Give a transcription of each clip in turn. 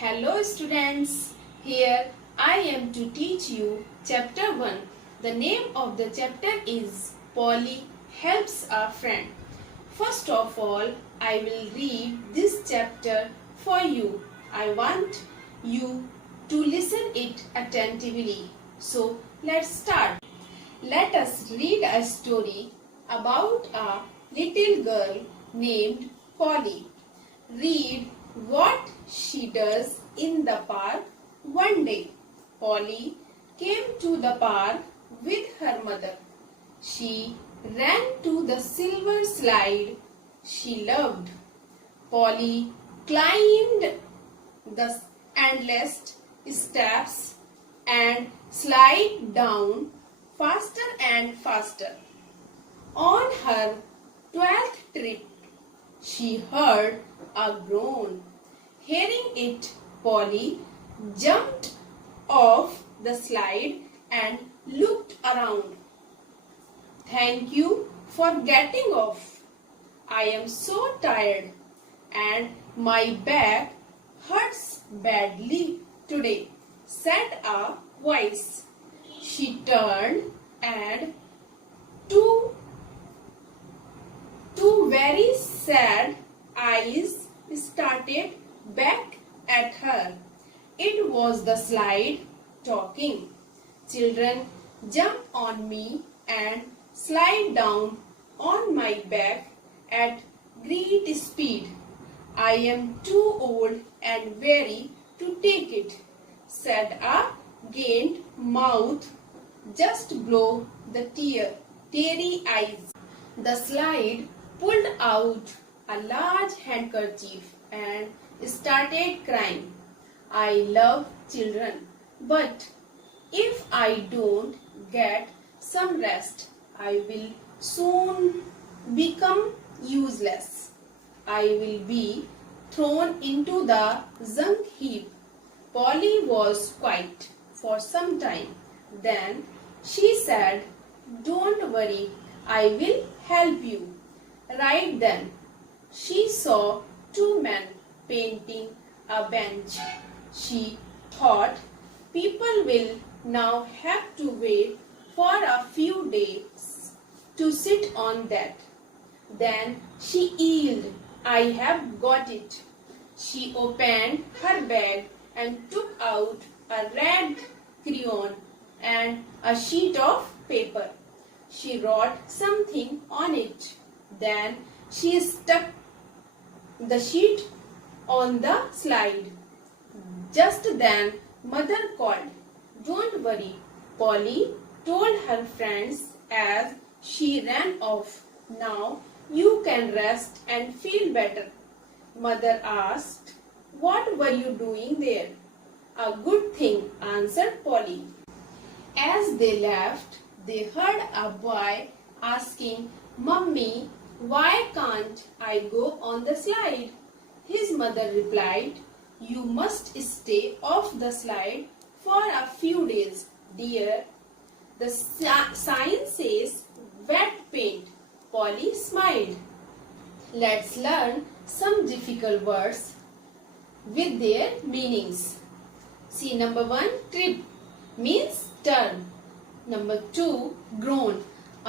Hello students, here I am to teach you chapter 1. The name of the chapter is Paulie helps a friend. First of all, I will read this chapter for you. I want you to listen it attentively. So let's start. Let us read a story about a little girl named Paulie. Read what she does in the park one day. Paulie came to the park with her mother. She ran to the silver slide she loved. Paulie climbed the endless steps and slid down faster and faster. On her 12th trip, she heard a groan. Hearing it, Paulie jumped off the slide and looked around. Thank you for getting off. I am so tired and my back hurts badly today, said a voice. She turned and two very sad eyes started back at her. It was the slide talking. Children, jump on me and slide down on my back at great speed. I am too old and weary to take it, said a gained mouth just below the teary eyes. The slide pulled out a large handkerchief and started crying. I love children, but if I don't get some rest, I will soon become useless. I will be thrown into the junk heap. Paulie was quiet for some time. Then she said, "Don't worry, I will help you." Right then, she saw two men painting a bench. She thought people will now have to wait for a few days to sit on that. Then she yelled, "I have got it." She opened her bag and took out a red crayon and a sheet of paper. She wrote something on it. Then she stuck the sheet on the slide. Just then, Mother called. "Don't worry," Paulie told her friends as she ran off. "Now you can rest and feel better." Mother asked, "What were you doing there?" "A good thing," answered Paulie. As they left, they heard a boy asking, "Mummy, why can't I go on the slide?" His mother replied, "You must stay off the slide for a few days, dear. The sign says wet paint." Paulie smiled. Let's learn some difficult words with their meanings. See, number 1, trip means turn. Number 2, groan,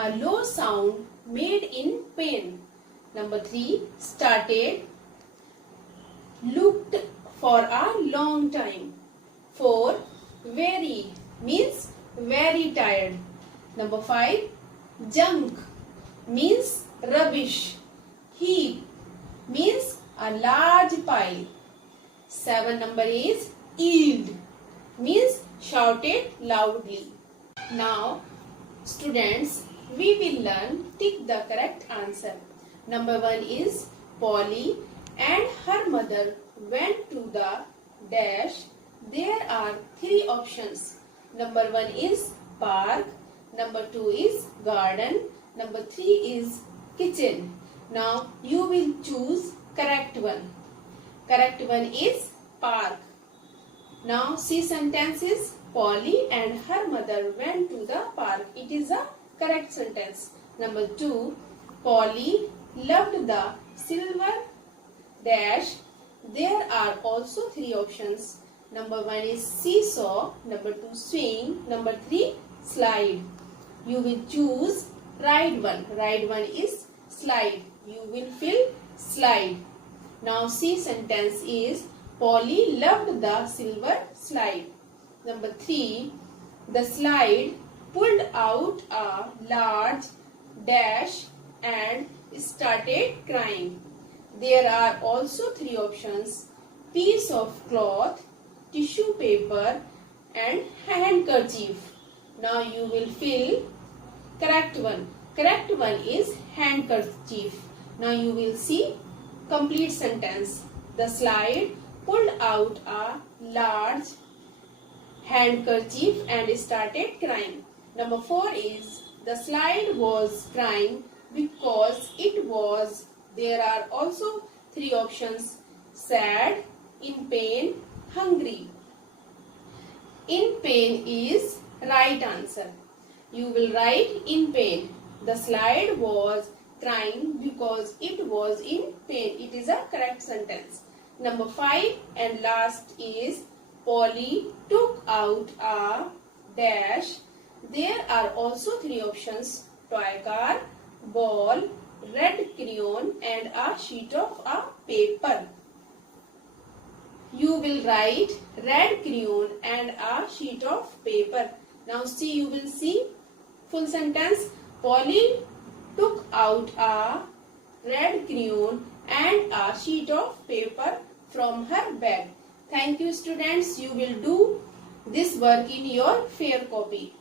a low sound made in pain. Number 3, started, looked for a long time. 4, weary means very tired. Number 5, junk means rubbish. Heap means a large pile. 7 number is yelled means shouted loudly. Now students, we will learn tick the correct answer. Number 1 is Paulie and her mother went to the dash. There are 3 options. Number 1 is park. Number 2 is garden. Number 3 is kitchen. Now you will choose correct one. Correct one is park. Now see sentences. Paulie and her mother went to the park. It is a correct sentence. Number 2, Paulie loved the silver dash There are also three options. Number 1 is seesaw, number 2 swing, number 3 slide. You will choose right one. Right one is slide. You will fill slide. Now C sentence is Paulie loved the silver slide. Number 3, the slide pulled out a large dash and started crying. There are also three options: piece of cloth, tissue paper and handkerchief. Now you will fill correct one. Correct one is handkerchief. Now you will see complete sentence. The slide pulled out a large handkerchief and started crying. Number 4 is the slide was crying because it was. There are also three options: sad, in pain, hungry. In pain is right answer. You will write in pain. The slide was crying because it was in pain. It is a correct sentence. Number 5 and last is Paulie took out a dash. There are also three options: toy car, ball, red crayon and a sheet of a paper. You will write red crayon and a sheet of paper. Now see, you will see full sentence. Paulie took out a red crayon and a sheet of paper from her bag. Thank you students. You will do this work in your fair copy.